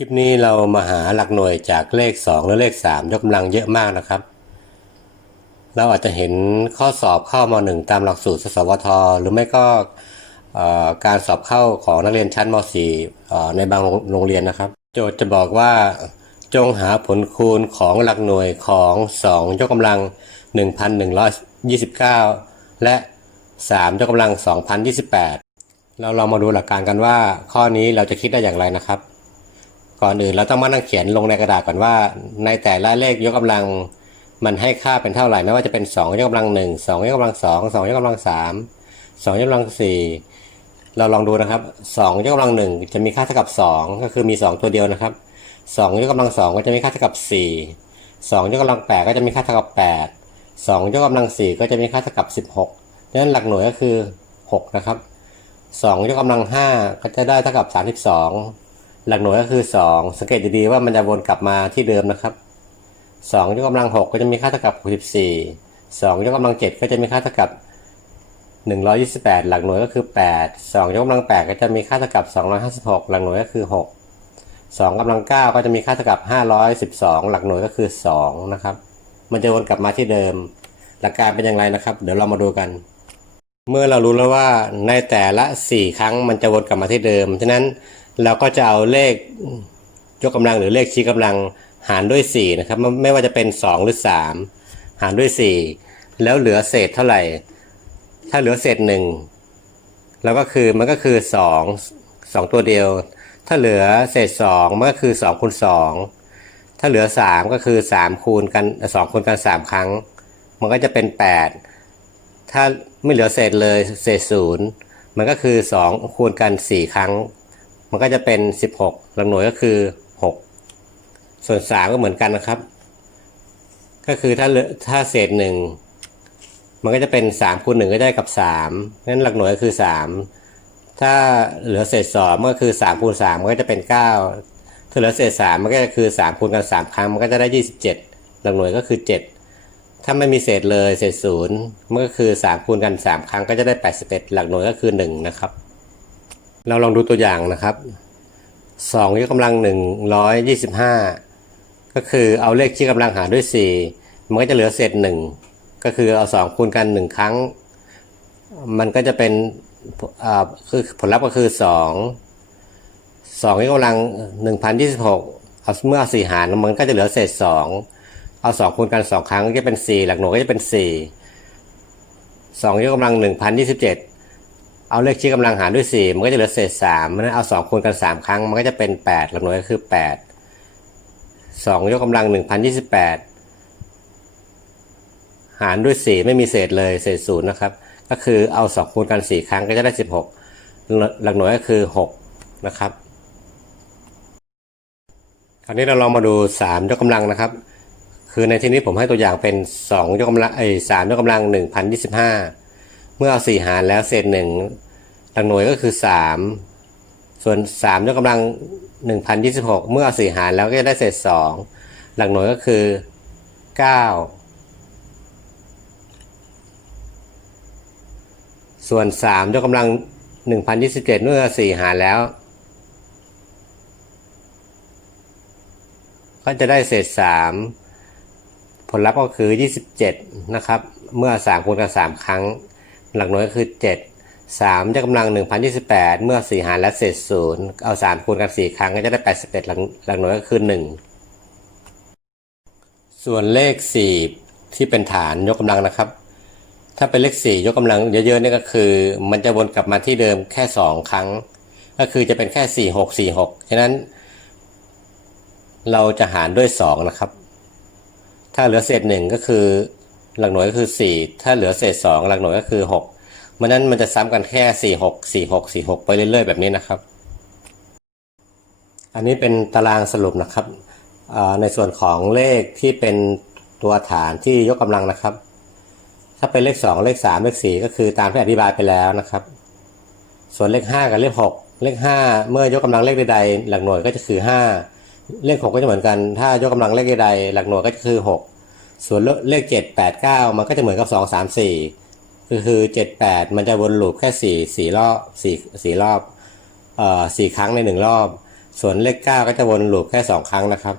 คลิปนี้เรามาหาหลักหน่วยจากเลข2หรือเลข 3 ยกกำลังเยอะมากนะครับ เราอาจจะเห็นข้อสอบเข้ามหนึ่งตามหลักสูตรสสวท หรือไม่ก็การสอบเข้าของนักเรียนชั้นม .4 ในบางโรงเรียนนะครับ โจทย์จะบอกว่าจงหาผลคูณของหลักหน่วยของ 2 ยกกำลัง 1129 และ 3 ยกกำลัง 2028 เราลองมาดูหลักการกันว่าข้อนี้เราจะคิดได้อย่างไรนะครับ ก่อนอื่นเราต้องมานั่งเขียนลงในกระดาษก่อนว่า ในแต่ละเลขยกกำลังมันให้ค่าเป็นเท่าไหร่ไม่ว่าจะเป็น 2 ยกกำลัง 1 2 ยกกำลัง 2 2 ยกกำลัง 3 2 ยกกำลัง 4 เราลองดูนะครับ 2 ยกกำลัง 1 จะมีค่าเท่ากับ 2 ก็คือมี 2 ตัวเดียวนะครับ 2 ยกกำลัง 2 ก็จะมีค่าเท่ากับ 4 2 ยกกำลัง 8 ก็จะมีค่าเท่ากับ 8 2 ยกกำลัง 4 ก็จะมีค่าเท่ากับ 16ดังนั้นหลักหน่วยก็คือ 6 นะครับ 2 ยกกำลัง 5 ก็จะได้เท่ากับ 32 หลักหน่วยก็คือ 2 สังเกตดีๆว่ามันจะวนกลับมาที่เดิมนะครับ 2 ยกกำลัง 6 ก็จะมีค่าเท่ากับ 64 2 ยกกำลัง 7 ก็จะมีค่าเท่ากับ 128 หลักหน่วยก็คือ 8 2 ยกกำลัง 8 ก็จะมีค่าเท่ากับ 256 หลักหน่วยก็คือ 6 2กำลัง 9 ก็จะมีค่าเท่ากับ 512 หลักหน่วยก็คือ 2 นะครับ มันจะวนกลับมาที่เดิม หลักการเป็นอย่างไรนะครับ เดี๋ยวเรามาดูกัน เมื่อเรารู้แล้วว่าในแต่ละ 4 ครั้งมันจะวนกลับมาที่เดิม ฉะนั้น เราก็จะเอาเลขยกกำลังหรือเลขชี้กำลังหารด้วย4นะครับไม่ว่าจะเป็น 2 หรือ 3 หารด้วย 4 แล้วเหลือเศษเท่าไหร่ ถ้าเหลือเศษหนึ่งเราก็คือมันก็คือ 2 2 ตัวเดียว ถ้าเหลือเศษ2มันก็คือ2คูณ2ถ้าเหลือ 3 ก็คือ 3 คูณกัน 2 คูณกัน 3 ครั้ง มันก็จะเป็น 8 ถ้าไม่เหลือเศษเลยเศษศูนย์มันก็คือ 2 คูณกัน 4 ครั้ง มันก็จะเป็น 16 หลักหน่วยก็คือ 6 ส่วน 3 ก็เหมือนกันนะครับ ก็คือถ้าเลือถ้าเศษหนึ่งมันก็จะเป็น3คูณ1ก็ได้กับ3นั้นหลักหน่วยก็คือ 3 ถ้าเหลือเศษ2มันก็คือ3คูณ3มันก็จะเป็น 9 ถ้าเหลือเศษ 3 มันก็คือ 3คูณกัน 3 ครั้ง มันก็จะได้ 27 หลักหน่วยก็คือ 7 ถ้าไม่มีเศษเลยเศษศูนย์มันก็คือ3คูณกัน 3 ครั้งก็จะได้ 81 หลักหน่วยก็คือ 1 นะครับ เราลองดูตัวอย่างนะครับ2ยกกำลัง125ก็คือเอาเลขชี้กำลังหารด้วย4มันก็จะเหลือเศษ1ก็คือเอา2คูณกัน1ครั้ง มันก็จะเป็นอ่าคือผลลัพธ์ก็คือ2 2ยกกำลัง1,026เอาเมื่อเอา4หารมันก็จะเหลือเศษ2เอา2คูณกัน2ครั้งก็จะเป็น4หลักหน่วยก็จะเป็น4 2ยกกำลัง1,027เจ็ด เอาเลขชี้กำลังหารด้วย 4 มันก็จะเหลือเศษ3มันเอา 2คูณกัน 3 ครั้ง มันก็จะเป็น 8 หลักหน่วยก็คือ 8 2 ยกกำลัง 1,028 หารด้วย 4 ไม่มีเศษเลยเศษศูนย์นะครับ ก็คือเอา 2 คูณกัน 4 ครั้งก็จะได้ 16 หลักหน่วยก็คือ 6 นะครับ คราวนี้เราลองมาดู 3 ยกกำลังนะครับ คือในที่นี้ผมให้ตัวอย่างเป็น 2 ยกกำลังไอ้สามยกกำลัง 1,025 เมื่อเอา4หารแล้วเศษ1หลักหน่วยก็คือ3ส่วน3ยกกำลัง1,026เมื่อเอา4หารแล้วก็จะได้เศษ2หลักหน่วยก็คือ9ส่วน3ยกกำลัง1,027เจ็ดเมื่อ4หารแล้วก็จะได้เศษ 3 ผลลัพธ์ก็คือ 27 นะครับ เมื่อ 3 คูณกัน3ครั้ง หลักหน่วยก็คือ 7 3ยกกำลัง 1,028 เมื่อ 4 หารและเศษ0เอา 3 คูณกัน 4 ครั้งก็จะได้ 81 หลักหลักหน่วยก็คือ 1 ส่วนเลข 4 ที่เป็นฐานยกกำลังนะครับ ถ้าเป็นเลข 4 ยกกำลังเยอะๆนี่ก็คือ มันจะวนกลับมาที่เดิมแค่ 2 ครั้ง ก็คือจะเป็นแค่ 4 6 4 6 ฉะนั้น เราจะหารด้วย 2 นะครับ ถ้าเหลือเศษหนึ่งก็คือ หลักหน่วยก็คือ 4 ถ้าเหลือเศษ 2 หลักหน่วยก็คือ6มันนั้นมันจะซ้ำกันแค่ 4 6 4 6 4 6 ไปเรื่อยๆ แบบนี้นะครับ อันนี้เป็นตารางสรุปนะครับ ในส่วนของเลขที่เป็นตัวฐานที่ยกกำลังนะครับ ถ้าเป็นเลข 2 เลข 3 เลข 4 ก็คือตามที่อธิบายไปแล้วนะครับ ส่วนเลข 5 กับเลข 6 เลข 5 เมื่อยกกำลังเลขใดๆหลักหน่วยก็จะคือ 5 เลข 6 ก็จะเหมือนกัน ถ้ายกกำลังเลขใดๆหลักหน่วยก็จะคือ 6 ส่วนเลข 7 8 9 มันก็จะเหมือนกับ 2 3 4ก็คือ 7 8 มันจะวนลูปแค่ 4 4 รอบ 4 4 รอบเอ่อ4ครั้งใน 1 รอบ ส่วนเลข 9 ก็จะวนลูปแค่ 2 ครั้งนะครับ